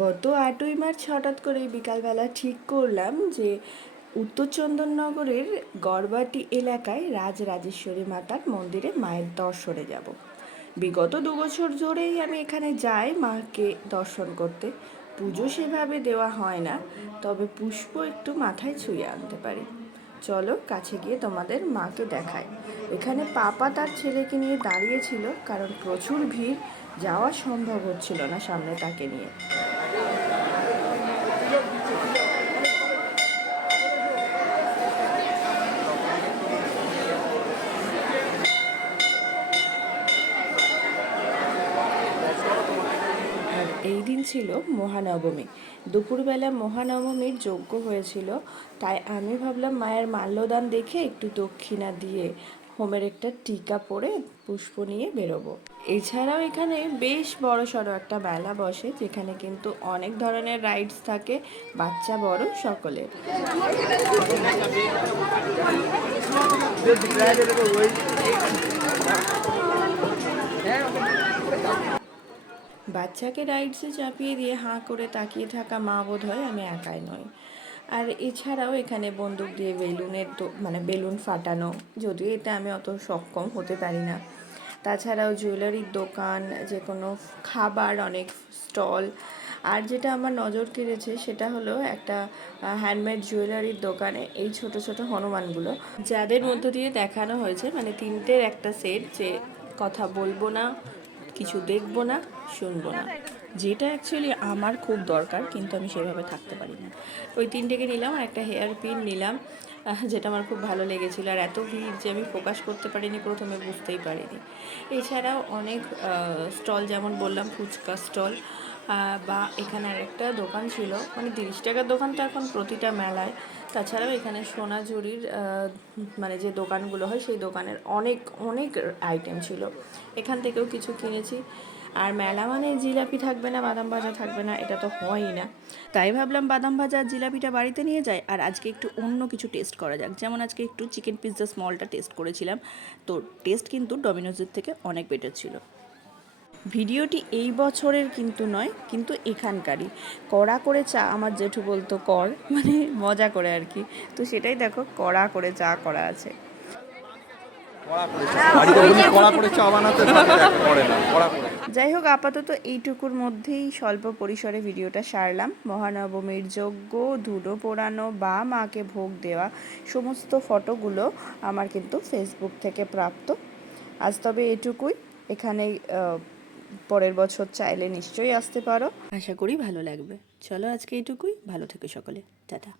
গত ৮ই মার্চ হঠাৎ করে বিকালবেলা ঠিক করলাম যে উত্তর চন্দননগরের গড়বাটি এলাকায় রাজরাজেশ্বরী মাতার মন্দিরে মায়ের দর্শনে যাব। বিগত ২ বছর ধরেই আমি এখানে যাই মাকে দর্শন করতে। পুজো সেভাবে দেওয়া হয় না, তবে পুষ্প একটু মাথায় ছুঁয়ে আনতে পারি। চলো কাছে গিয়ে তোমাদের মাকে দেখায়। এখানে পাপা তার ছেলেকে নিয়ে দাঁড়িয়েছিল, কারণ প্রচুর ভিড়, যাওয়া সম্ভব হচ্ছিল না সামনে তাকে নিয়ে। আর এই দিন ছিল মহানবমী। দুপুরবেলা মহানবমীর যজ্ঞ হয়েছিল, তাই আমি ভাবলাম মায়ের মাল্যদান দেখে একটু দক্ষিণা দিয়ে হোমের একটা টিকা পরে পুষ্প নিয়ে বেরোবো। এছাড়াও এখানে বেশ বড় সড়ো একটা মেলা বসে, যেখানে কিন্তু অনেক ধরনের রাইডস থাকে, বাচ্চা বড় সকলের। বাচ্চাকে রাইডসে চাপিয়ে দিয়ে হাঁ করে তাকিয়ে থাকা মা বোধ হয় আমি একাই নই। আর এছাড়াও এখানে বন্দুক দিয়ে বেলুন ফাটানো, যদিও এটা আমি অত সক্ষম হতে পারি না। তাছাড়াও জুয়েলারির দোকান, যে কোনো খাবার, অনেক স্টল। আর যেটা আমার নজর কেড়েছে সেটা হলো একটা হ্যান্ডমেড জুয়েলারির দোকানে এই ছোট ছোট হনুমানগুলো, যাদের মধ্য দিয়ে দেখানো হয়েছে তিনটের একটা সেট, যে কথা বলবো না, কিছু দেখবো না, শুনবো না, যেটা অ্যাকচুয়ালি আমার খুব দরকার, কিন্তু আমি সেভাবে থাকতে পারি না। ওই তিনটেকে নিলাম, আর একটা হেয়ার পিন নিলাম, যেটা আমার খুব ভালো লেগেছিলো। আর এত ভিড় যে আমি ফোকাস করতে পারিনি, প্রথমে বুঝতেই পারিনি। এছাড়াও অনেক স্টল, যেমন বললাম ফুচকা স্টল, বা এখানে আরেকটা দোকান ছিল, 30 টাকার দোকান তো এখন প্রতিটা মেলায়। তাছাড়াও এখানে সোনাঝুরির যে দোকানগুলো হয়, সেই দোকানের অনেক অনেক আইটেম ছিল। এখান থেকেও কিছু কিনেছি। আর মেলা মানে জিলাপি থাকবে না, বাদাম ভাজা থাকবে না, এটা তো হয়ই না। তাই ভাবলাম বাদাম ভাজা আর জিলাপিটা বাড়িতে নিয়ে যাই, আর আজকে একটু অন্য কিছু টেস্ট করা যাক। যেমন আজকে একটু চিকেন পিৎজা স্মলটা টেস্ট করেছিলাম, তো টেস্ট কিন্তু ডমিনোজের থেকে অনেক বেটার ছিল। ভিডিওটি এই বছরের কিন্তু নয়, কিন্তু এখানকারই। কড়া করে চা আমার জেঠু বলতো কর, মজা করে আর কি। তো সেটাই দেখো, কড়া করে চা করা আছে। যাই হোক, আপাতত এইটুকুর মধ্যেই স্বল্প পরিসরে ভিডিওটা সারলাম। মহানবমীর যজ্ঞ, ধুলো পোড়ানো বা মাকে ভোগ দেওয়া সমস্ত ফটোগুলো আমার কিন্তু ফেসবুক থেকে প্রাপ্ত। আজ তবে এটুকুই। এখানেই পরের বছর চাইলে নিশ্চয়ই আসতে পারো, আশা করি ভালো লাগবে। চলো আজকে এইটুকুই, ভালো থেকো সকলে, টাটা।